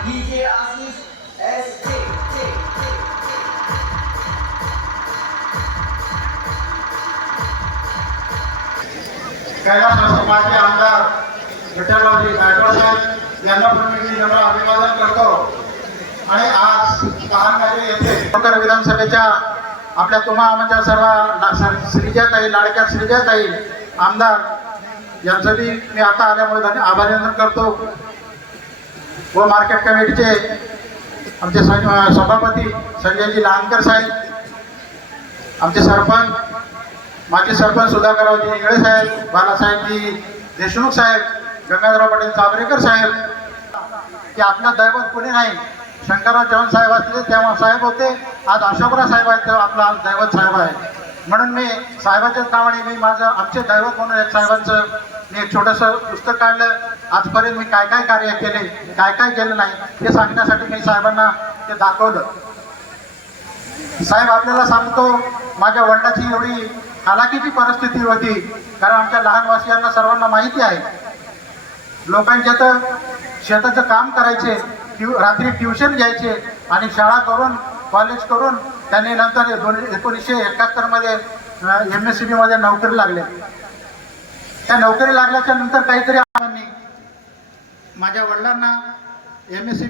DJ Aziz SK. Kailas माझे आमदार विठ्ठलरावजी गायकवाड साहेब यांना पण मी नम्र अभिवादन करतो आणि आज महानगरी येथे शंकर विधानसभेच्या आपल्या तुम्हा आमच्या सर्व श्रीजाताई लाडक्या श्रीजाताई आमदार यांचं मी आता आल्यामुळे धन्य अभिनंदन करतो व मार्केट कमिटीचे आमचे सभापती संजयजी लहानकर साहेब आमचे सरपंच माजी सरपंच सुधाकररावजी इंगळे साहेब बालासाहेबजी देशमुख साहेब गंगाधरराव पाटील चाबरेकर साहेब की आपलं दैवत कोणी नाही. शंकरराव चव्हाण साहेब असले तेव्हा साहेब होते. आज अशोकराव साहेब आहेत तेव्हा आपला आज दैवत साहेब आहे. म्हणून मी साहेबांच्याच नावाने मी माझं आमचे दैवत म्हणून एक साहेबांचं मी एक छोटंसं पुस्तक काढलं. आजपर्यंत मी काय काय कार्य केले काय काय केलं नाही हे सांगण्यासाठी मी साहेबांना ते दाखवलं. साहेब आपल्याला सांगतो माझ्या वडिलाची एवढी हालाकीची परिस्थिती होती कारण आमच्या लहानवासियांना सर्वांना माहिती आहे. लोकांच्या तर शेताचं काम करायचे ट्यू रात्री ट्युशन घ्यायचे आणि शाळा करून कॉलेज करून त्यांनी नंतर दोन एकोणीसशे एकाहत्तरमध्ये एम एस सी बीमध्ये नोकरी लागले. त्या नोकरी लागल्याच्या नंतर काहीतरी माझ्या वडिलांना एम एस सी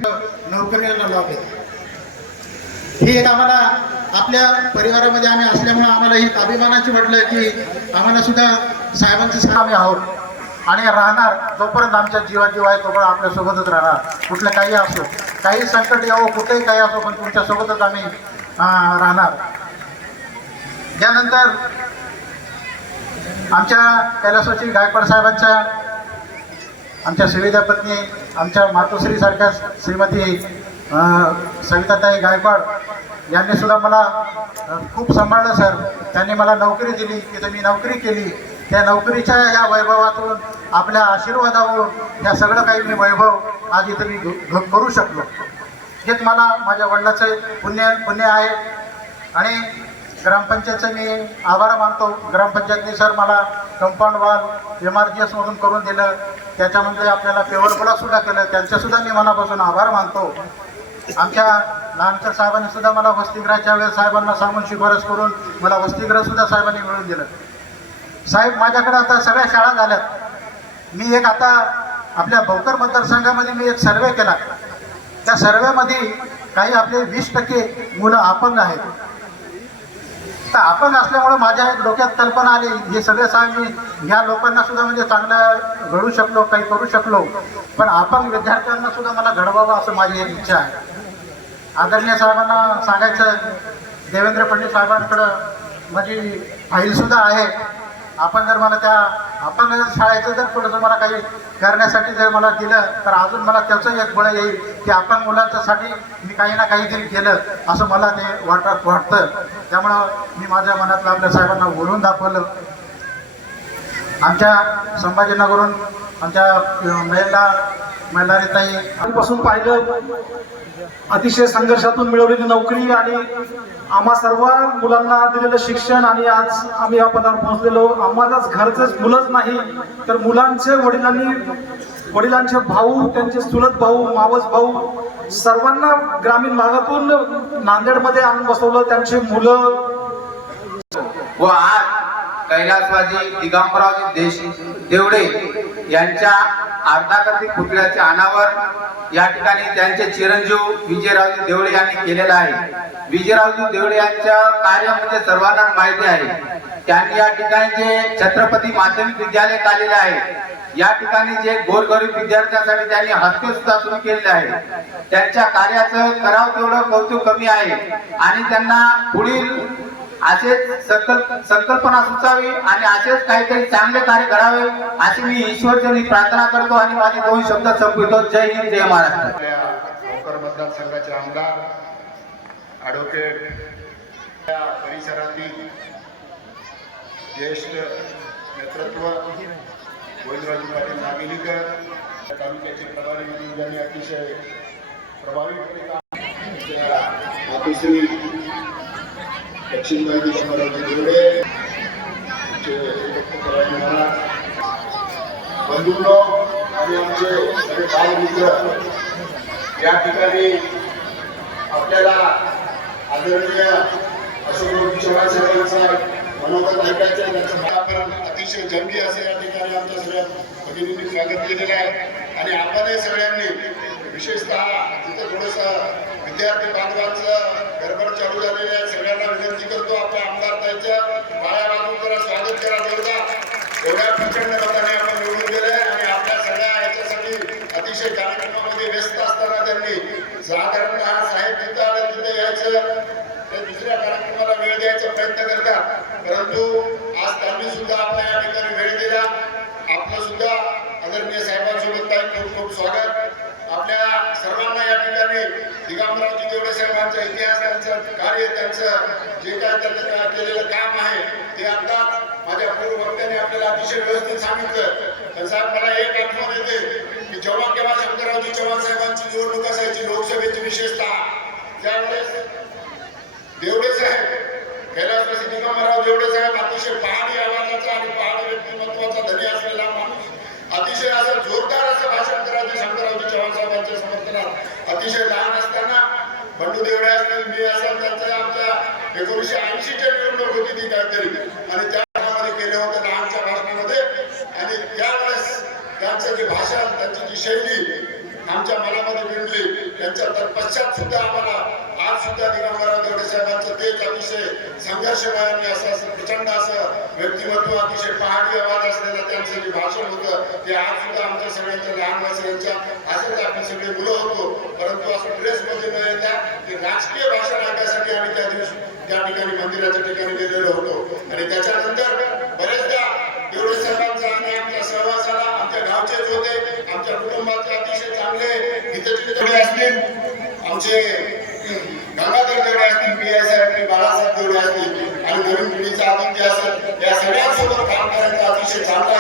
नोकरीला लावले ही एक आम्हाला आपल्या परिवारामध्ये आम्ही असल्यामुळं आम्हाला ही अभिमानाची वाटलं की आम्हाला सुद्धा साहेबांचे सहा आम्ही आहोत. आणि राहणार जोपर्यंत आमच्या जीवा जीव आहे तोपर्यंत आपल्यासोबतच राहणार. कुठलं काही असो काही संकट यावं कुठेही काही असो पण तुमच्यासोबतच आम्ही राहणार. त्यानंतर आमच्या कैलासवाची गायकवाड साहेबांच्या आमच्या सुविधा पत्नी आमच्या मातोश्रीसारख्या श्रीमती सविताताई गायकवाड यांनी सुद्धा मला खूप सांभाळलं सर. त्यांनी मला नोकरी दिली. तिथं मी नोकरी केली. त्या नोकरीच्या या वैभवातून आपल्या आशीर्वादावरून या सगळं काही मी वैभव आज इथं मी करू शकलो. हेच मला माझ्या वडिलाचं पुण्य पुण्य आहे. आणि ग्रामपंचायतचं मी आभार मानतो. ग्रामपंचायतने सर मला compound wall M R G एसमधून करून दिलं. त्याच्यामध्ये आपल्याला पेवर ब्लॉकसुद्धा केलं. त्यांच्यासुद्धा मी मनापासून आभार मानतो. आमच्या लहानकर साहेबांनी सुद्धा मला वसतिगृहाच्या वेळेस साहेबांना सांगून शिफारस करून मला वसतिग्रहसुद्धा साहेबांनी मिळवून दिलं. साहेब माझ्याकडे आता सगळ्या शाळा झाल्यात. मी एक आता आपल्या भोकर मतदारसंघामध्ये मी एक सर्वे केला. त्या सर्वेमध्ये काही आपले वीस टक्के मुलं अपंग आहेत. तर अपंग असल्यामुळे माझ्या एक डोक्यात कल्पना आली. हे सगळे साहेब मी ह्या लोकांना सुद्धा म्हणजे चांगलं घडू शकलो काही करू शकलो. पण अपंग विद्यार्थ्यांना सुद्धा मला घडवावं असं माझी एक इच्छा आहे. आदरणीय साहेबांना सांगायचं देवेंद्र फडणवीस साहेबांकडं माझी फाईल सुद्धा आहे. आपण जर मला त्या अपंग शाळेचं जर थोडंसं मला काही करण्यासाठी जर मला दिलं तर अजून मला त्याचं एक बळ येईल की अपंग मुलांच्यासाठी मी काही ना काहीतरी केलं असं मला ते वाटत वाटतं. त्यामुळं मी माझ्या मनातलं आपल्या साहेबांना बोलून दाखवलं. आमच्या संभाजीनगरहून आमच्या महिला महिलारीताई. आधीपासून पाहिलं अतिशय संघर्षातून मिळवलेली नोकरी आणि आम्हा सर्व मुलांना दिलेलं शिक्षण आणि आज आम्ही या पदावर पोहोचलेलो. आम्हालाच घरचेच मुलंच नाही तर मुलांचे वडिलांनी वडिलांचे भाऊ त्यांचे चुलत भाऊ मावस भाऊ सर्वांना ग्रामीण भागातून नांदेडमध्ये आणून बसवलं. त्यांची मुलं व आज कैलासवाजी दिगंबरावजी देश देवडे यांच्या अर्धाकृती पुतळ्याच्या अनावर या ठिकाणी त्यांचे चिरंजीव विजयरावजी देवडे यांनी केलेला आहे. विजयरावजी देवडे यांच्या कार्य म्हणजे सर्वांना माहिती आहे. त्यांनी या ठिकाणी जे छत्रपती माध्यमिक विद्यालय काढलेले आहे या ठिकाणी जे गोरगरीब विद्यार्थ्यांसाठी त्यांनी हस्तसुद्धा सुद्धा सुरू केलेले आहे. त्यांच्या कार्याचं कराव तेवढं कौतुक कमी आहे आणि त्यांना पुढील असेच संकल्प संकल्पना सुचावी आणि असेच काहीतरी चांगले कार्य करावे अशी मी ईश्वरचरणी प्रार्थना करतो आणि माझे दोन शब्द संपवितो. जय हिंद जय महाराष्ट्र. भोकर मतदारसंघाचे आमदार ॲडव्होकेट या परिसरातील ज्येष्ठ नेतृत्व गोविंदराजी पाटील नागिलीकर या तालुक्याचे प्रभारी म्हणून ज्यांनी अतिशय प्रभावीपणे काम आमच्या मातोश्री दक्षिणबाई दिगंबराजी बंधूंनो आणि आमचे सगळे बालमित्र या ठिकाणी आपल्याला आदरणीय अशोक चव्हाण साहेबांचा मनोगत ऐकायचं त्यांचं आपण अतिशय जंगी असं या ठिकाणी आमच्या सगळ्या भगिनींनी स्वागत केलेलं आहे. आणि आपणही सगळ्यांनी विशेषतः तिथं थोडंसं विद्यार्थी बांधवांचं गडबड चालू झालेली आहे. सगळ्यांना विनंती करतो आपल्या आमदार त्यांच्या पाया वाजून स्वागत करा जोरदार. एवढ्या प्रचंड मताने आपण निवडून गेले आणि आपल्या सगळ्या याच्यासाठी अतिशय कार्यक्रमामध्ये व्यस्त असताना त्यांनी साधारण साधारणतः साहेब तिथं आलं तिथे यायचं ते दुसऱ्या कार्यक्रमाला वेळ द्यायचा प्रयत्न करतात. परंतु आज त्यांनी सुद्धा आपल्या या ठिकाणी वेळ दिला. आपलं सुद्धा आदरणीय साहेबांसोबत काही खूप खूप स्वागत. ठिकाणी दिगंबरावजी देवडे साहेबांचा इतिहास त्यांचं कार्य त्यांचं जे काय त्यांचं केलेलं काम आहे ते आता माझ्या पूर्ववक्त्याने आपल्याला अतिशय व्यवस्थित सांगितलं. तर साहेब मला एक आठवण येते की जेव्हा केव्हा शंकररावजी चव्हाण साहेबांची निवडणूक असायची लोकसभेची विशेषतः त्यावेळेस देवडे साहेब कैलासवासी दिगंबरराव देवडे साहेब अतिशय पहाडी आवाजाचा आणि पहाडी व्यक्तिमत्वाचा धनी असलेला माणूस अतिशय असं जोरदार असं भाषण साहेबांच्या समर्थनात. अतिशय लहान असताना बंडू देवडे असतील मी असेल त्यांच्या आमच्या एकोणीसशे ऐंशीच्या निवडणूक होती ती काहीतरी. आणि त्या काळामध्ये केलं होतं लहानच्या भाषणामध्ये. आणि त्यावेळेस त्यांचं जे भाषण त्यांची जी शैली आमच्या मनामध्ये मिळली त्यांच्या तत्पश्चात सुद्धा आम्हाला आज सुद्धा साहेबांचं तेच अतिशय संघर्षमयाने असं असं प्रचंड असं व्यक्तिमत्व अतिशय पहाडी आवाज असलेलं त्यांचं जे भाषण होतं ते आज सुद्धा आमच्या सगळ्यांच्या लहान वयस्यांच्या असंच आपण सगळे मुलं होतो. परंतु असं ड्रेसमध्ये न येता ते राजकीय भाषण ऐकण्यासाठी आम्ही त्या दिवशी त्या ठिकाणी मंदिराच्या ठिकाणी गेलेलो होतो. आणि त्याच्यानंतर बरेचदा एवढे साहेबांचा आणि आमच्या सहवासाला आमच्या गावचेच होते आमच्या कुटुंबाचे अतिशय चांगले हितचित असतील. आमचे गंगाधर तेवढे असतील पी आय साहेब पी बाळासाहेब तेवढे असतील आणि नवीन पिढीचे आदित्य असेल या सगळ्यांसोबत काम करायचा अतिशय चांगला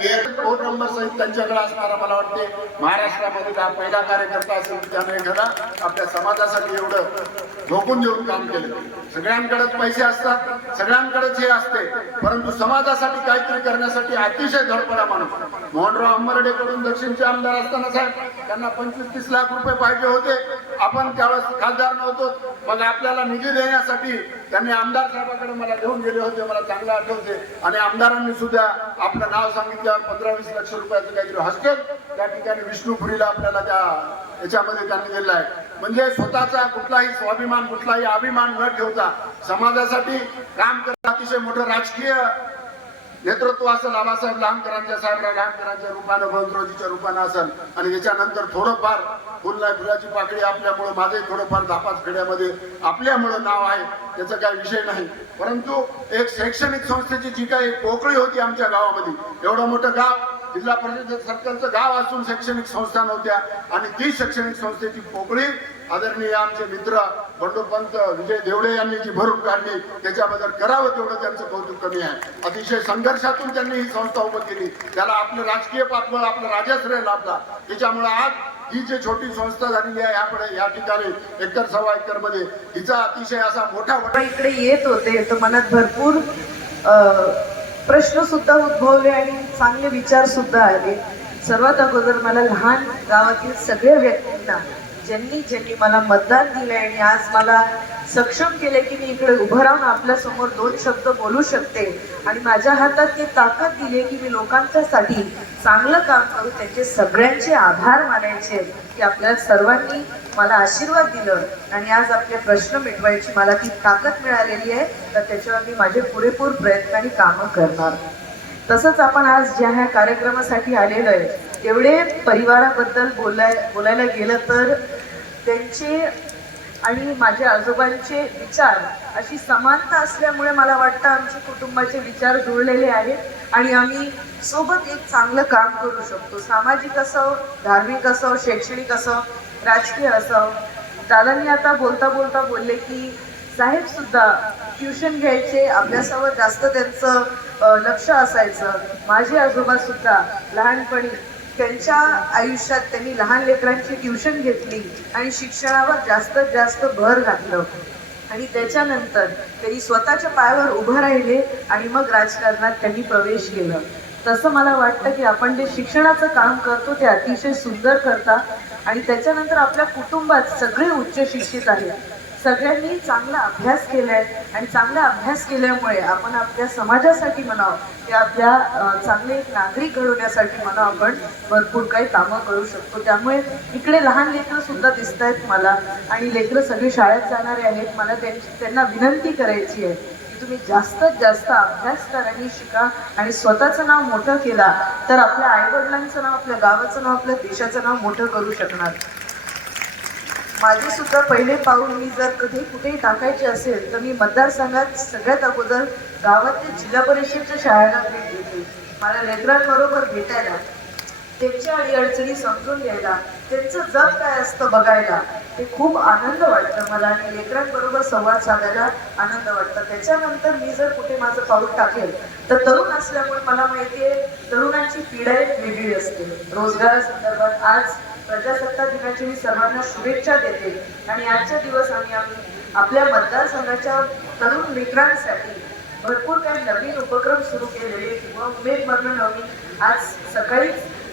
हे एक फोन नंबर सहित त्यांच्याकडे असणारा मला वाटते महाराष्ट्रामध्ये हा पहिला कार्यकर्ता असेल त्याने एखादा आपल्या समाजासाठी एवढं झोकून देऊन काम केलं. सगळ्यांकडेच पैसे असतात सगळ्यांकडेच हे असते परंतु समाजासाठी काहीतरी करण्यासाठी अतिशय धडपडा माणूस. मोहनराव अंबर्डेकडून दक्षिणचे आमदार असताना साहेब त्यांना पंचवीस तीस लाख रुपये पाहिजे होते. आपण त्यावेळेस खासदार नव्हतो मग आपल्याला निधी देण्यासाठी त्यांनी आमदार साहेबाकडे मला घेऊन गेले होते मला चांगलं आठवते. आणि आमदारांनी सुद्धा आपलं नाव सांगितल्यावर पंधरा वीस लक्ष रुपयाचं काहीतरी हॉस्टेल त्या ठिकाणी विष्णुपुरीला आपल्याला त्या याच्यामध्ये त्यांनी दिलं आहे. म्हणजे स्वतःचा कुठलाही स्वाभिमान कुठलाही अभिमान न ठेवता समाजासाठी काम करणं अतिशय मोठं राजकीय नेतृत्व असेल आबासाहेब लहानकरांच्या साहेबराव लहानकरांच्या रूपानं बळवंतरावजीच्या रूपानं असेल. आणि त्याच्यानंतर थोडंफार फुलला फुलाची पाकळी आपल्यामुळं माझे थोडंफार धापाच खेड्यामध्ये आपल्यामुळं नाव आहे त्याचा काही विषय नाही. परंतु एक शैक्षणिक संस्थेची जी काही पोकळी होती आमच्या गावामध्ये एवढं मोठं गाव जिल्हा परिषद सरकारचं गाव असून शैक्षणिक संस्था नव्हत्या. आणि ती शैक्षणिक संस्थेची पोकळी आदरणीय आमचे मित्र बंडू पंत विजय देवडे यांनी जी भरून काढली त्याच्याबद्दल करावं तेवढं त्यांचं कौतुक कमी आहे. अतिशय संघर्षातून त्यांनी ही संस्था उभं केली. त्याला आपलं राजकीय पाठबळ आपलं राजाश्रय लाभला. त्याच्यामुळे आज ही जी छोटी संस्था झालेली आहे यापुढे या ठिकाणी एकर सव्वा एकरमध्ये हिचा अतिशय असा मोठा मोठा इकडे येत होते तर मनात भरपूर प्रश्न सुद्धा उद्भवले आणि चांगले विचार सुद्धा आले. सर्वात अगोदर मला लहान गावातील सगळ्या व्यक्तींना ज्यांनी ज्यांनी मला मतदान दिले आणि आज मला सक्षम केले की मी इकडे उभं राहून आपल्यासमोर दोन शब्द बोलू शकते आणि माझ्या हातात ती ताकद दिली की मी लोकांच्यासाठी चांगलं काम करू त्यांचे सगळ्यांचे आभार मानायचे की आपल्या सर्वांनी मला आशीर्वाद दिलं. आणि आज आपले प्रश्न मिटवायची मला ती ताकद मिळालेली आहे तर त्याच्यावर मी माझे पुरेपूर प्रयत्न आणि कामं करणार. तसंच आपण आज ज्या ह्या कार्यक्रमासाठी आलेलो आहे एवढे परिवाराबद्दल बोलाय बोलायला गेलं तर त्यांचे आणि माझ्या आजोबांचे विचार अशी समानता असल्यामुळे मला वाटतं आमच्या कुटुंबाचे विचार जुळलेले आहेत आणि आम्ही सोबत एक चांगलं काम करू शकतो. सामाजिक असो धार्मिक असो शैक्षणिक असो राजकीय असो. दादांनी आता बोलता बोलता बोलले की साहेब सुद्धा ट्युशन घ्यायचे अभ्यासावर जास्त त्यांचं लक्ष असायचं. माझे आजोबा सुद्धा लहानपणी त्यांच्या आयुष्यात त्यांनी लहान लेकरांची ट्युशन घेतली आणि शिक्षणावर जास्तीत जास्त भर घातलं आणि त्याच्यानंतर त्यांनी स्वतःच्या पायावर उभं राहिले आणि मग राजकारणात त्यांनी प्रवेश केला. तसं मला वाटतं की आपण जे शिक्षणाचं काम करतो ते अतिशय सुंदर करता आणि त्याच्यानंतर आपल्या कुटुंबात सगळे उच्च शिक्षित आहेत. सगळ्यांनी चांगला अभ्यास केलाय आणि चांगला अभ्यास केल्यामुळे आपण आपल्या समाजासाठी म्हणावं की आपल्या चांगले एक नागरिक घडवण्यासाठी म्हणा आपण भरपूर काही कामं करू शकतो. त्यामुळे इकडे लहान लेकरं सुद्धा दिसत आहेत मला आणि लेकरं सगळी शाळेत जाणारे आहेत. मला त्यांची त्यांना विनंती करायची आहे की तुम्ही जास्तीत जास्त अभ्यास करा आणि शिका आणि स्वतःचं नाव मोठं केला तर आपल्या आईवडिलांचं नाव आपल्या गावाचं नाव आपल्या देशाचं नाव मोठं करू शकणार. माझे सुद्धा पहिले पाऊल मी जर कधी कुठेही टाकायचे असेल तर मी मतदारसंघात सगळ्यात अगोदर गावातील जिल्हा परिषदच्या शाळेला भेट देते. मला लेकरांबरोबर भेटायला त्यांच्या अडीअडचणी समजून घ्यायला त्यांचं जग काय असतं बघायला ते खूप आनंद वाटतं. मला आणि लेकरांबरोबर संवाद साधायला आनंद वाटतं. त्याच्यानंतर मी जर कुठे माझं पाऊल टाकेल तर तरुण असल्यामुळे मला माहिती आहे तरुणांची पिढा एक वेगळी असते. रोजगारासंदर्भात आज प्रजासत्ताक दिनाची मी सर्वांना शुभेच्छा देते. आणि आजच्या दिवस आम्ही आम्ही आपल्या मतदारसंघाच्या तरुण लेकरांसाठी भरपूर काही नवीन उपक्रम सुरू केलेले किंवा उमेद नवीन आज सकाळी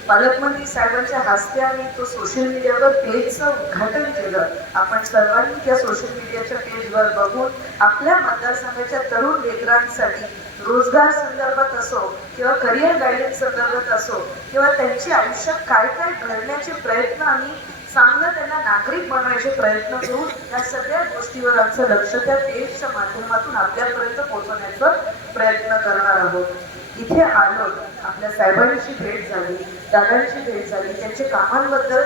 पालकमंत्री साहेबांच्या हस्ते आम्ही तो सोशल मीडियावर पेजचं उद्घाटन केलं. आपण सर्वांनी त्या सोशल मीडियाच्या पेजवर बघून आपल्या मतदारसंघाच्या तरुण लेकरांसाठी रोजगार संदर्भात असो किंवा करिअर गायडन्स संदर्भात असो किंवा त्यांची आयुष्यात काय काय घडण्याचे प्रयत्न आम्ही चांगलं त्यांना नागरिक बनवायचे प्रयत्न करून या सगळ्या गोष्टीवर आमचं लक्ष त्या पेजच्या माध्यमातून आपल्यापर्यंत पोहोचवण्याचा प्रयत्न करणार आहोत. इथे आलो आपल्या साहेबांची भेट झाली दादांची भेट झाली त्यांच्या कामांबद्दल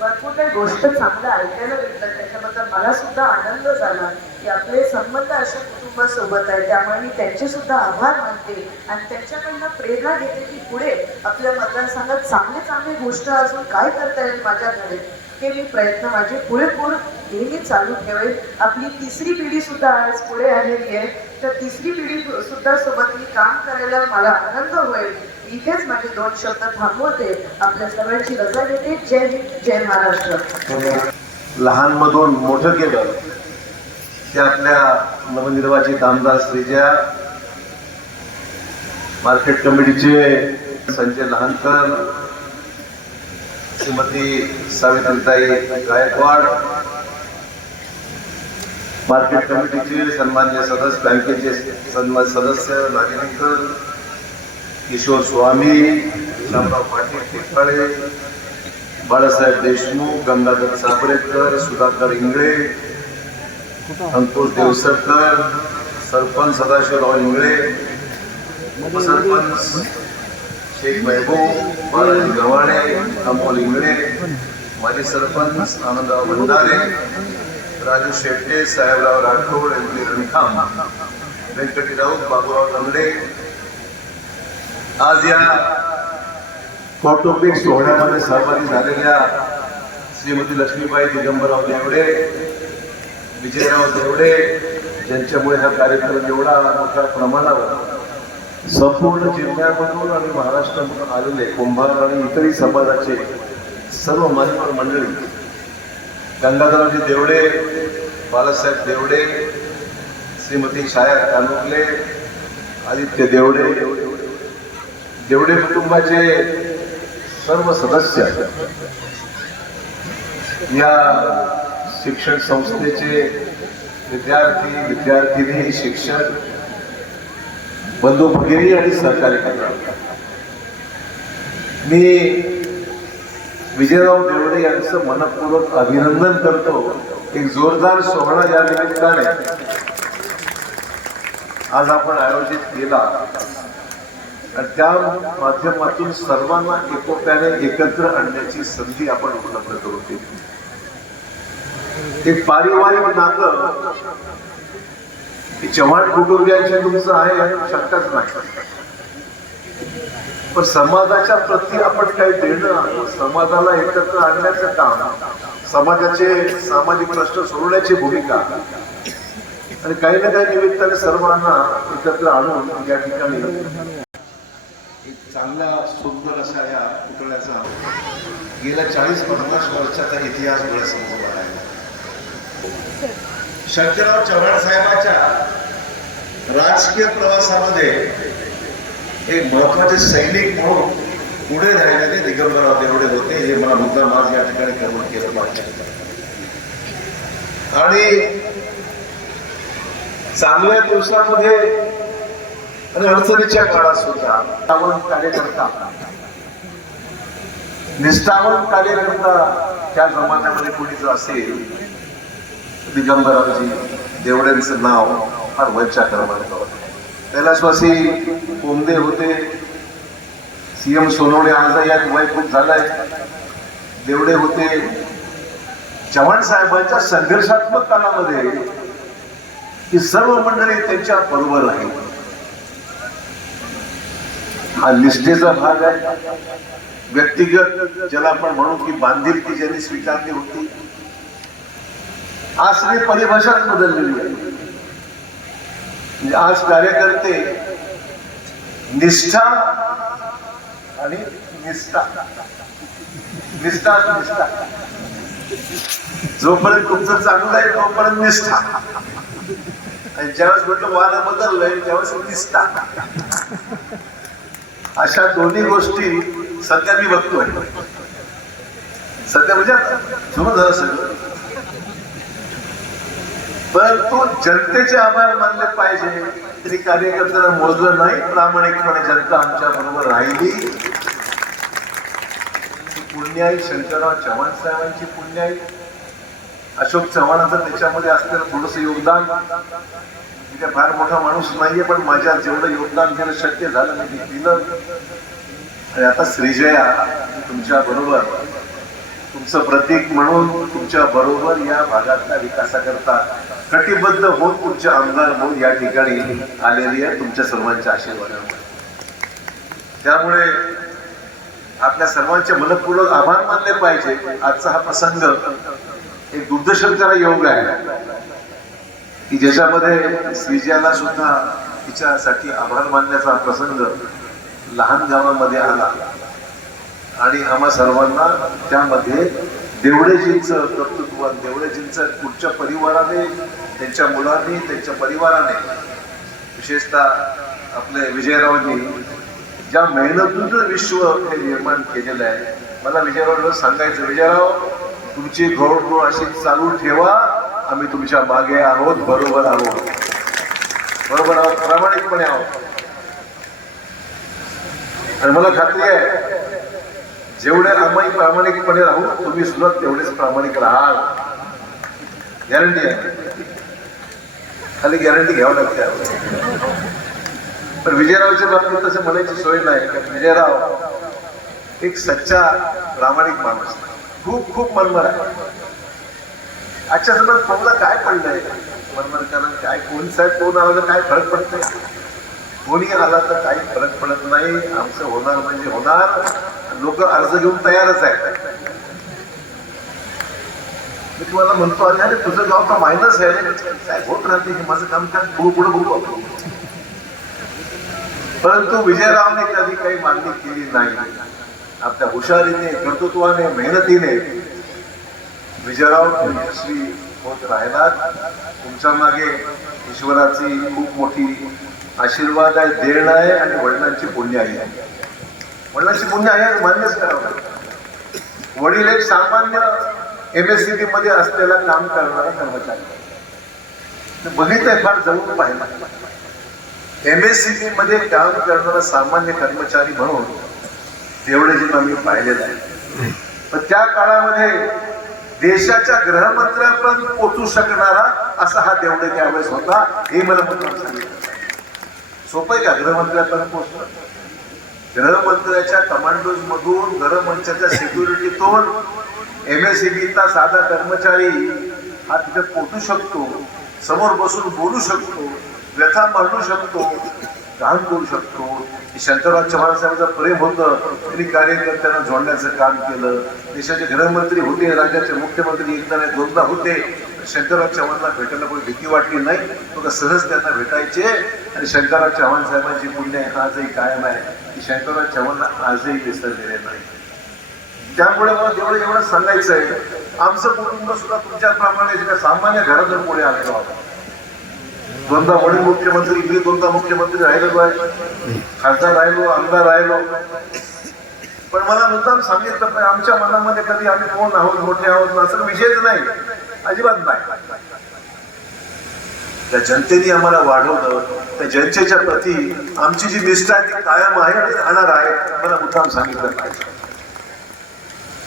भरपूर काही गोष्ट चांगलं ऐकायला भेटलं. त्याच्याबद्दल मला सुद्धा आनंद झाला की आपले संबंध अशा कुटुंबासोबत आहे त्यामुळे मी त्यांचे सुद्धा आभार मानते आणि त्यांच्याकडनं प्रेरणा घेते की पुढे आपल्या मतदारसंघात चांगले चांगले गोष्ट अजून काय करता येईल माझ्याकडे हे मी प्रयत्न माझे पुरेपूर नेहमी चालू ठेवेल आपली तिसरी पिढी सुद्धा आज पुढे आलेली आहे. तर तिसरी पिढी सुद्धा सोबत मी काम करायला मला आनंद होईल. इथेच माझे दोन शब्द थांबवते. आपल्या सगळ्यांची रजा घेते. जय हिंद जय महाराष्ट्र. लहानमधून मोठं केलं. ते आपल्या नवनिर्वाचित आमदार श्रीजा मार्केट कमिटीचे संजय लहानकर श्रीमती सावित्रीताई गायकवाड मार्केट कमिटीचे सन्मान्य सदस्य बँकेचे सन्मान सदस्य नागरिकर किशोर स्वामी शामराव पाटील टिकाळे बाळासाहेब देशमुख गंगाधर साबरेकर सुधाकर इंगळे अंकुश देवसरकर सरपंच सदाशिवराव इंगळे उपसरपंच शेख महबूब बालाजी गव्हाणे अमोल इंगळे माजी सरपंच आनंदराव भंडारे राजू शेट्टे, साहेबराव राठोड एम रणखाम व्यंकटी राऊत बाबूराव दंगडे आज या कौटुंबिक सोहळ्यामध्ये सहभागी झालेल्या श्रीमती लक्ष्मीबाई दिगंबरराव देवडे, विजयराव देवडे, ज्यांच्यामुळे हा कार्यक्रम एवढा मोठ्या प्रमाणावर संपूर्ण जिल्ह्यामधून आणि महाराष्ट्रामधून आलेले कुंभार आणि इतरही समाजाचे सर्व मान्यवर मंडळी गंगाधरजी देवडे बाळासाहेब देवडे श्रीमती छाया कानुकले आदित्य देवडे देवडे कुटुंबाचे सर्व सदस्य या शिक्षण संस्थेचे विद्यार्थी विद्यार्थिनी शिक्षक बंधू भगिनी आणि सहकारी मी विजयराव देवडे यांचं मनपूर्वक अभिनंदन करतो. एक जोरदार सोहळा या निमित्ताने आज आपण आयोजित केला. आणि त्या माध्यमातून सर्वांना एकोप्याने एकत्र आणण्याची संधी आपण उपलब्ध करून दिली. एक पारिवारिक नातं चव्हाण कुटुंबियांचे तुमचं आहे यात शक्यच नाही. पण समाजाच्या प्रती आपण काही देणं समाजाला एकत्र आणण्याचं काम समाजाचे सामाजिक प्रश्न सोडवण्याची भूमिका. आणि काही ना काही निमित्ताने सर्वांना एकत्र आणून या ठिकाणी एक चांगला सुंदर अशा या पुतळ्याचा? गेल्या चाळीस पन्नास वर्षाचा इतिहास डोळ्यासमोर आहे. शंकरराव चव्हाण साहेबाच्या राजकीय प्रवासामध्ये एक महत्त्वाचे सैनिक म्हणून पुढे राहिलेले दिगंबरराव देवडे होते. हे मला मुद्दा आज या ठिकाणी कबूल केलं पाहिजे. आणि चांगल्या दिवसामध्ये आणि अडचणीच्या काळात सुद्धा निष्ठावंत कार्यकर्ता निष्ठावंत कार्यकर्ता त्या जमान्यामध्ये कोणी जर असेल दिगंबरावजी देवड्यांचं नाव फार वरच्या क्रमांक होतं कैलासवासी कोंबदे होते. सीएम सोनवणे आज यात वय खूप झालाय. देवडे होते. चव्हाण साहेबांच्या संघर्षात्मक काळामध्ये ही सर्व मंडळी त्यांच्या बरोबर आहे हा निष्ठेचा भाग आहे. व्यक्तिगत ज्याला आपण म्हणू की बांधिलकी ज्यांनी स्वीकारली होती. आज सगळी परिभाषाच बदललेली आहे. आज कार्यकर्ते निष्ठा आणि निष्ठा. निष्ठा निष्ठा. जोपर्यंत तुमचं चांगलं आहे तोपर्यंत निष्ठा. आणि ज्यावेळेस म्हटलं वाद बदललंय त्यावेळेस निष्ठा. अशा दोन्ही गोष्टी सध्या मी बघतोय. सध्या म्हणजे सुरू झालं सगळं. परंतु जनतेचे आभार मानले पाहिजे. तरी कार्यकर्त्यांना मोजलं नाही प्रामाणिकपणे जनता आमच्या बरोबर राहिली. पुण्याई शंकरराव चव्हाण साहेबांची पुण्याई अशोक चव्हाणाचं त्याच्यामध्ये असलेलं थोडस योगदान. मी काय फार मोठा माणूस नाहीये पण माझ्या जेवढं योगदान घेणं शक्य झालं मी दिलं आणि आता श्रीजया तुमच्या बरोबर. तुमचं प्रतीक म्हणून तुमच्या बरोबर या भागातल्या विकासाकरता कटिबद्ध होऊन तुमचे आमदार म्हणून या ठिकाणी आलेली आहे तुमच्या सर्वांच्या आशीर्वादामुळे त्यामुळे आपल्या सर्वांचे मनपूर्वक आभार मानले पाहिजे. आजचा हा प्रसंग एक दुर्दशंकरा योग आहे. की ज्याच्यामध्ये श्रीजयाला सुद्धा तिच्यासाठी आभार मानण्याचा प्रसंग लहान गावामध्ये आला. आणि आम्हा सर्वांना त्यामध्ये देवडेजींचं कर्तृत्व देवडेजींच पुढच्या परिवाराने त्यांच्या मुलांनी त्यांच्या परिवाराने विशेषतः आपले विजयरावजी ज्या मेहनतीतून विश्व हे निर्माण केलेलं आहे मला विजयराव सांगायचं विजयराव तुमची घोडघोड अशी चालू ठेवा आम्ही तुमच्या मागे आहोत बरोबर आहोत. बरोबर आहोत प्रामाणिकपणे आहोत. आणि मला खात्री आहे जेवढे आम्ही प्रामाणिकपणे राहू तुम्ही सुद्धा तेवढेच प्रामाणिक राहाल. गॅरंटी आहे. खाली गॅरंटी घ्यावं लागते. पण विजयरावच्या बाबतीत तसं म्हणायची सोय नाही कारण विजयराव एक सच्चा प्रामाणिक माणूस खूप खूप मनमर आहे. आजच्या समोर कोणाला काय पडलंय? मनमर कारण काय कोण साहेब कोण आला तर काय फरक पडतंय? कोणी आला तर काही फरक पडत नाही. आमचं होणार म्हणजे होणार. लोक अर्ज घेऊन तयारच आहेत. मी तुम्हाला म्हणतो अरे अरे तुझं गाव तर मायनस आहे. काय होत राहते हे माझं काम काय? पुढे पुढे बघू. आपण परंतु विजयरावने कधी काही मागणी केली नाही. आपल्या हुशारीने कर्तृत्वाने मेहनतीने विजयराव यशस्वी होत राहिलात. तुमच्या मागे ईश्वराची खूप मोठी आशीर्वाद आहे देण आहे आणि वडिलांची पुण्य आहे. वडिलांची पुण्य आहे मान्यच करावं लागतं. वडील एक सामान्य एम एस सी मध्ये असलेला काम करणारा कर्मचारी. बघितलंय फार जवळ पाहिलं एम एस सी मध्ये काम करणारा सामान्य कर्मचारी म्हणून देवडेजींना मी पाहिलेलं आहे. पण त्या काळामध्ये देशाच्या गृहमंत्र्यापर्यंत पोचू शकणारा असा हा देवडे त्यावेळेस होता हे मला म्हणून सांगितलं सोपं आहे का? गृहमंत्र्यापर्यंत पोहोचणं गृहमंत्र्याच्या कमांडोज मधून गृहमंत्र्याच्या सिक्युरिटीतून एम एस चा साधा कर्मचारी हा तिथे पोचू शकतो समोर बसून बोलू शकतो व्यथा मांडू शकतो काम करू शकतो. हे शंकरराव चव्हाण साहेबांचं प्रेम होतं. त्यांनी कार्यकर्त्यांना जोडण्याचं काम केलं. देशाचे गृहमंत्री होते राज्याचे मुख्यमंत्री एकदा दोनदा होते. शंकरराव चव्हाणला भेटायला कोणी भीती वाटली नाही फक्त सहज त्यांना भेटायचे. आणि शंकरराव चव्हाण साहेबांची पुण्य आजही कायम आहे. की शंकरराव चव्हाणला आजही विसरलेले नाही. त्यामुळे मला तेवढं एवढं सांगायचं आहे आमचं कुटुंब सुद्धा तुमच्याप्रमाणे सामान्य घरातून पुढे आलेलो आहोत. दोनदा वडील मुख्यमंत्री मी दोनदा मुख्यमंत्री राहिलेलो आहे. खासदार राहिलो आमदार राहिलो. पण मला मुद्दाम सांगितलं आमच्या मनामध्ये कधी आम्ही कोण आहोत मोठे आहोत असं विषयच नाही. अजिबात नाही. त्या जनतेने आम्हाला वाढवलं. त्या जनतेच्या प्रती आमची जी निष्ठा आहे ती कायम आहे आणि राहणार आहे मला मुद्दाम सांगितलं पाहिजे.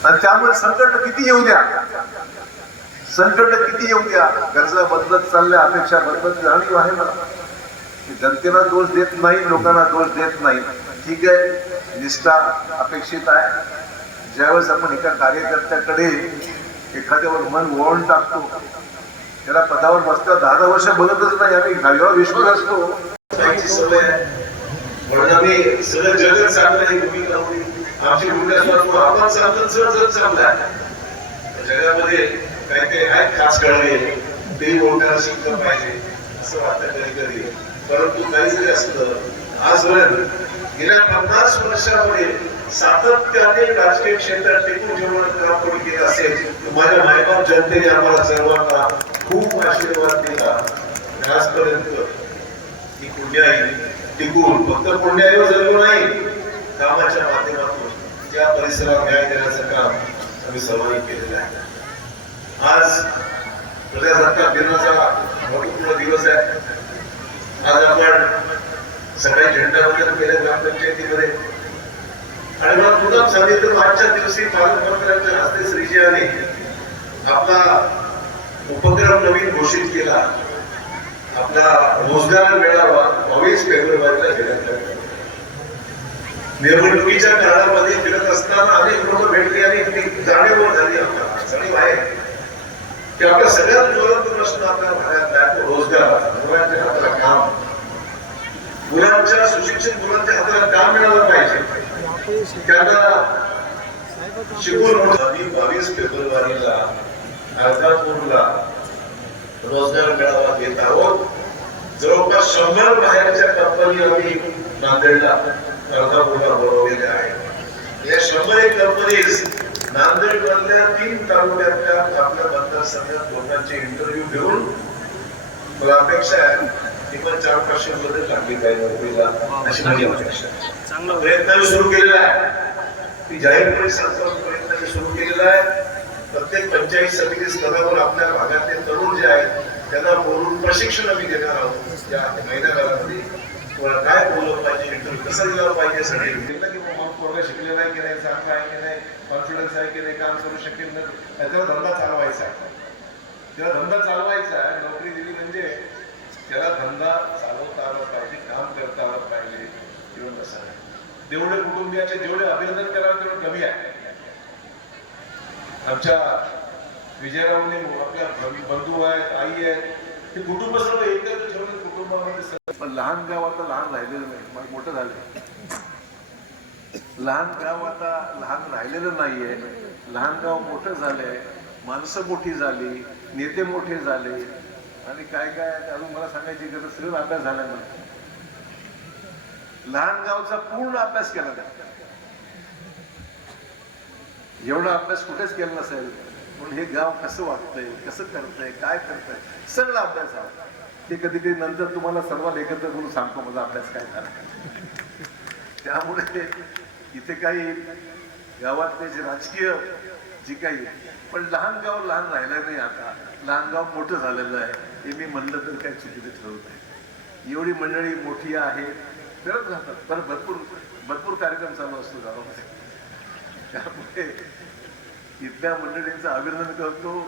आणि त्यामुळे संकट किती येऊ द्या. संकट किती येऊ द्या. गरजा बदलत चालल्या अपेक्षा बदलत जाणीव आहे मला. जनतेला दोष देत नाही लोकांना दोष देत नाही. ठीक आहे निष्ठा अपेक्षित आहे. ज्यावेळेस आपण एका कार्यकर्त्याकडे एखाद्यावर मन वळून टाकतो त्याला पदावर बसता दहा दहा वर्ष बघतच नाही आम्ही. घालवा विश्वास असतो. म्हणून आम्ही सगळं जगच चांगलं ही भूमिका आमची भूमिका असल्यामुळे आपण चांगलं सगळं जग चांगलं आहे. जगामध्ये काही काही आहेत खास कळले ते बोलताना शिकलं पाहिजे असं वाटतं कधी कधी परंतु काही जरी असलं आजपर्यंत गेल्या पन्नास वर्षामध्ये सातत्याने राजकीय क्षेत्रात टिकून जेवण काम कोणी केलं असेल तर माझ्या मायबाप जनतेने आम्हाला सर्वांना खूप आशीर्वाद दिला. आजपर्यंत ही पुण्याई टिकून फक्त पुण्याईवर जगलो नाही कामाच्या माध्यमातून त्या परिसरात न्याय देण्याचं काम आम्ही सर्वांनी केलेलं आहे. आज प्रजासत्ताक दिनाचा महत्त्वपूर्ण दिवस आहे. आज आपण सकाळी झेंडावंदन केले ग्रामपंचायतीमध्ये. आणि मला पुन्हा सांगितलं आजच्या दिवशी पालकमंत्र्यांच्या हस्ते श्रीजीने आपला उपक्रम नवीन घोषित केला. आपला रोजगार मेळावा बावीस फेब्रुवारीला घेण्यात आला. निवडणुकीच्या काळामध्ये फिरत असताना अनेक लोक भेटली आणि ती जाणीव झाली आपल्या जाणीव आहे की आपला सगळ्यात ज्वलंत प्रश्न आपल्या भागातला रोजगार मुलांच्या हाताला काम. मुलांच्या सुशिक्षित मुलांच्या हाताला काम मिळालं पाहिजे. त्यांना शिकून बावीस फेब्रुवारीला अर्धापूरला रोजगार मेळावा घेत आहोत. जवळपास शंभर बाहेरच्या कंपनी आम्ही नांदेडला अर्धापूरला बोलवलेल्या आहेत. या शंभर एक कंपनीज नांदेड मधल्या तीन तालुक्यातल्या आपल्या मतदारसंघात लोकांचे इंटरव्ह्यू घेऊन मला अपेक्षा आहे पण चार लागली नोकरीला अपेक्षा. आहे. प्रयत्न सुरू केलेला आहे. मी जाहीरपणे सांगतो प्रयत्न सुरू केलेला आहे. प्रत्येक पंचायत समिती स्तरावर आपल्या भागातले तरुण जे आहेत त्यांना बोलून प्रशिक्षण आम्ही देणार आहोत या महिन्या काळामध्ये तुम्हाला काय बोललं पाहिजे इंटरव्ह्यू कसा दिला पाहिजे सगळे की पोरगा शिकलेला आहे की नाही चांगला आहे की नाही कॉन्फिडन्स आहे की नाही काम करू शकेल ना त्याचा धंदा चालवायचा आहे. त्याला धंदा चालवायचा आहे नोकरी दिली म्हणजे त्याला धंदा चालवता आला पाहिजे काम करता आलं पाहिजे जीवन असं जेवढे कुटुंबियाचे जेवढे अभिनंदन करावं तेवढे कमी आहे आमच्या विजयरावने आपल्या बंधू आहेत आई आहेत ते कुटुंब सर्व एकत्र ठेवून कुटुंबामध्ये पण लहान गाव आता लहान राहिलेलं नाही मग मोठं झालं. लहान गाव आता लहान राहिलेलं नाहीये. लहान गाव मोठं झालंय माणसं मोठी झाली नेते मोठे झाले. आणि काय काय अजून मला सांगायची गरज सगळं अभ्यास झाला नाही. लहान गावचा पूर्ण अभ्यास केला त्या एवढा अभ्यास कुठेच केला नसेल. पण हे गाव कसं वागतंय कसं करतंय काय करतंय सगळा अभ्यास हा ते कधी कधी नंतर तुम्हाला सर्वांना एकत्र करून सांगतो माझा अभ्यास काय झाला. त्यामुळे इथे काही गावातले जे राजकीय जी काही पण लहान गाव लहान राहिलं नाही आता. लहान गाव मोठं झालेलं आहे. हे मी म्हणलं तर काय चुकीचं ठरवत नाही. एवढी मंडळी मोठी आहे करत राहतात. पण भरपूर भरपूर कार्यक्रम चालू असतो गावामध्ये. त्यामुळे इथल्या मंडळींचं अभिनंदन करतो.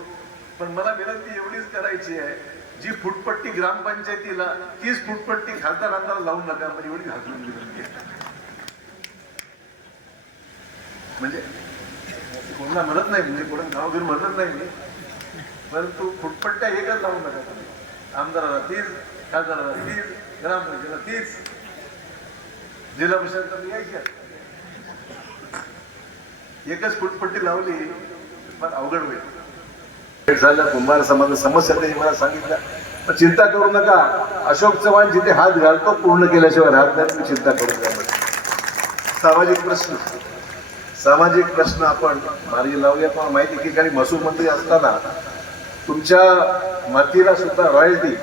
पण मला विनंती एवढीच करायची आहे जी फुटपट्टी ग्रामपंचायतीला तीच फुटपट्टी खासदार आमदार लावू नका. म्हणजे एवढी घालून विनंती म्हणजे कोणाला म्हणत नाही म्हणजे कोणा गावघर घेऊन म्हणत नाही मी. परंतु फुटपट्ट्या एकच लावू नका तुम्ही. आमदाराला तीच खासदाराला तीस ग्रामपंचायतीला तीच जिल्हा परिषद यायच्या एकच फुटपट्टी लावली पण अवघड होईल. झाल्या कुंभार समाज समस्या त्यांनी मला सांगितलं. पण चिंता करू नका. अशोक चव्हाण जिथे हात घालतो पूर्ण केल्याशिवाय राहत नाही तुम्ही चिंता करू नका. सामाजिक प्रश्न. सामाजिक प्रश्न आपण मार्गी लावूया. पण माहिती ठिकाणी महसूल मंत्री असताना तुमच्या मातीला सुद्धा रॉयल्टी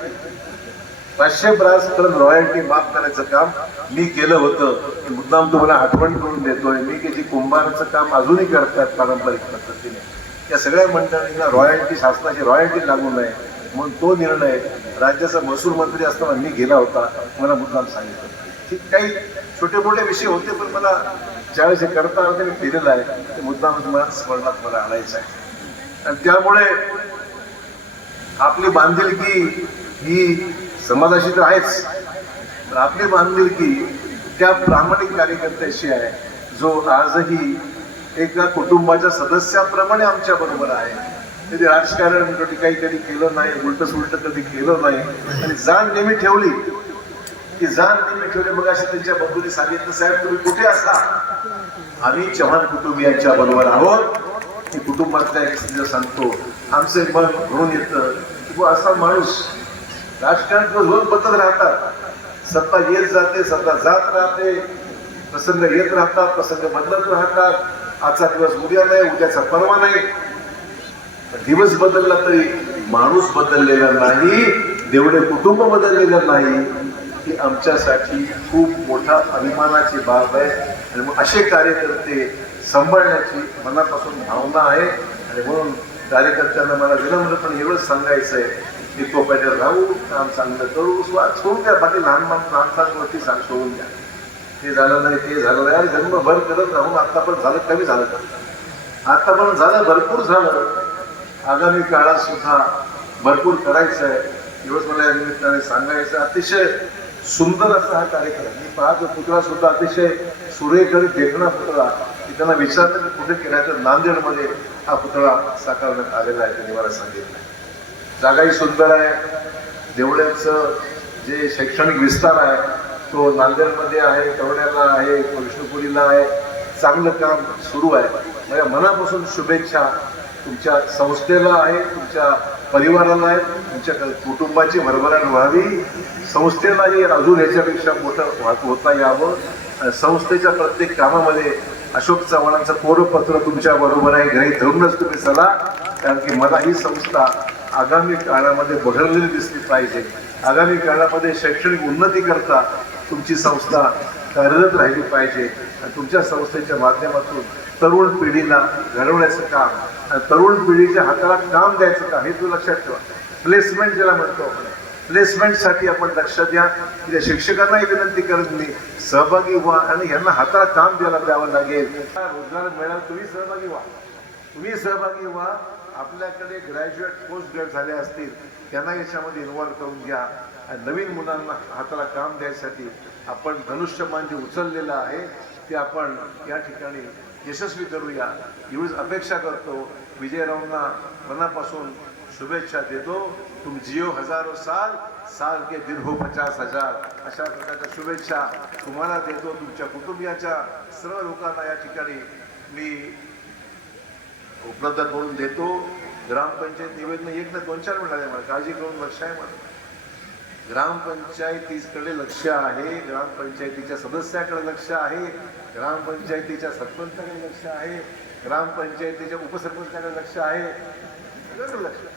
पाचशे ब्रास तर रॉयल्टी माफ करायचं काम मी केलं होतं. मुद्दाम तुम्हाला आठवण करून देतोय. मी की जी कुंभाराचं काम अजूनही करतात पारंपरिक पद्धतीने. या सगळ्या मंडळींना रॉयल्टी शासनाची रॉयल्टी लागू नये. म्हणून तो निर्णय राज्याचा महसूल मंत्री असताना मी गेला होता. मला मुद्दाम सांगितलं. ठीक काही छोटे मोठे विषय होते पण मला ज्यावेळेस हे करता आलं मी केलेलं आहे ते मुद्दाम तुम्हाला स्मरणात मला आणायचं आहे. आणि त्यामुळे आपली बांधिलकी ही समाजाशी तर आहेच. आपली बांधिलकी त्या प्रामाणिक कार्यकर्त्याशी आहे. जो आजही एका कुटुंबाच्या सदस्याप्रमाणे आमच्या बरोबर आहे. कधी राजकारण कधी काही कधी केलं नाही उलट सुलट कधी केलं नाही. आणि जाण नेहमी ठेवली. की जाण नेहमी ठेवली मग अशी त्यांच्या बंधूंनी सांगितलं साहेब तुम्ही कुठे असा आम्ही चव्हाण कुटुंबियांच्या बरोबर आहोत. की कुटुंबातल्या एक सांगतो आमचे मन भरून येतं. व असा माणूस राजकारण रोज बदल राहतात सत्ता येत जाते सत्ता जात राहते प्रसंग येत राहतात प्रसंग बदलत राहतात आजचा दिवस उद्या नाही उद्याचा परवा नाही. दिवस बदलला तरी माणूस बदललेला नाही देवडे कुटुंब बदललेलं नाही. ही आमच्यासाठी खूप मोठा अभिमानाची बाब आहे. आणि मग असे कार्यकर्ते सांभाळण्याची मनापासून भावना आहे. आणि म्हणून कार्यकर्त्यांना मला विनम्रपणे एवढंच सांगायचं आहे की तो पहिले राहू काम चांगलं करू स्वाद सोडून द्या बाकी लहान लहान लहान गोष्टी सांग सोडून द्या. ते झालं नाही ते झालं नाही. आणि जन्मभर करत राहून आत्ता पण झालं कमी झालं तर. आत्ता पण झालं भरपूर झालं. आगामी काळात सुद्धा भरपूर करायचं आहे दिवस मला या निमित्ताने सांगायचं. अतिशय सुंदर असा हा कार्यक्रम. मी पाहतो पुतळा सुद्धा अतिशय सुरेख आणि देखणा पुतळा. की त्यांना विचारलं की कुठे केला तर नांदेडमध्ये हा पुतळा साकारण्यात आलेला आहे त्यांनी मला सांगितलं जागाही सुंदर आहे. देवळ्याचं जे शैक्षणिक विस्तार आहे तो नांदेडमध्ये आहे कवड्याला आहे विष्णुपुरीला आहे चांगलं काम सुरू आहे. माझ्या मनापासून शुभेच्छा तुमच्या संस्थेला आहे तुमच्या परिवाराला आहे तुमच्या कुटुंबाची भरभराट व्हावी. संस्थेलाही अजून याच्यापेक्षा मोठं होता यावं. संस्थेच्या प्रत्येक कामामध्ये अशोक चव्हाणांचं कोरपत्र तुमच्या बरोबर आहे. घरी धरूनच तुम्ही चला कारण की मला ही संस्था आगामी काळामध्ये बघडलेली दिसली पाहिजे. आगामी काळामध्ये शैक्षणिक उन्नती करता तुमची संस्था कार्यरत राहिली पाहिजे. आणि तुमच्या संस्थेच्या माध्यमातून तरुण पिढीला घडवण्याचं काम आणि तरुण पिढीच्या हाताला काम द्यायचं काम हे तू लक्षात ठेवा. प्लेसमेंट ज्याला म्हणतो आपण. प्लेसमेंटसाठी आपण लक्ष द्या. की त्या शिक्षकांनाही विनंती करत मी सहभागी व्हा आणि यांना हाताला काम द्यायला द्यावं लागेल. रोजगार मिळाला तुम्ही सहभागी व्हा. तुम्ही सहभागी व्हा. आपल्याकडे ग्रॅज्युएट पोस्ट ग्रॅज्युएट झाले असतील त्यांना याच्यामध्ये इन्व्हॉल्व करून घ्या. आणि नवीन मुलांना हाताला काम द्यायसाठी आपण धनुष्यमान जे उचललेलं आहे. ते आपण या ठिकाणी यशस्वी करूया. एवढीच अपेक्षा करतो. विजयरावांना मनापासून शुभेच्छा देतो. तुम जिओ हजारो साल साल के दिन हो पचास हजार। अशा प्रकारच्या शुभेच्छा तुम्हाला देतो तुमच्या कुटुंबियाच्या सर्व लोकांना या ठिकाणी मी उपलब्ध करून देतो. ग्रामपंचायत निवेदन एक ना दोन चार मिळाले मला काळजी करून लक्ष आहे मला. ग्रामपंचायतीकडे लक्ष आहे ग्रामपंचायतीच्या सदस्याकडे लक्ष आहे ग्रामपंचायतीच्या सरपंचाकडे लक्ष आहे ग्रामपंचायतीच्या उपसरपंचाकडे लक्ष आहे. सगळ्यांकडे लक्ष आहे.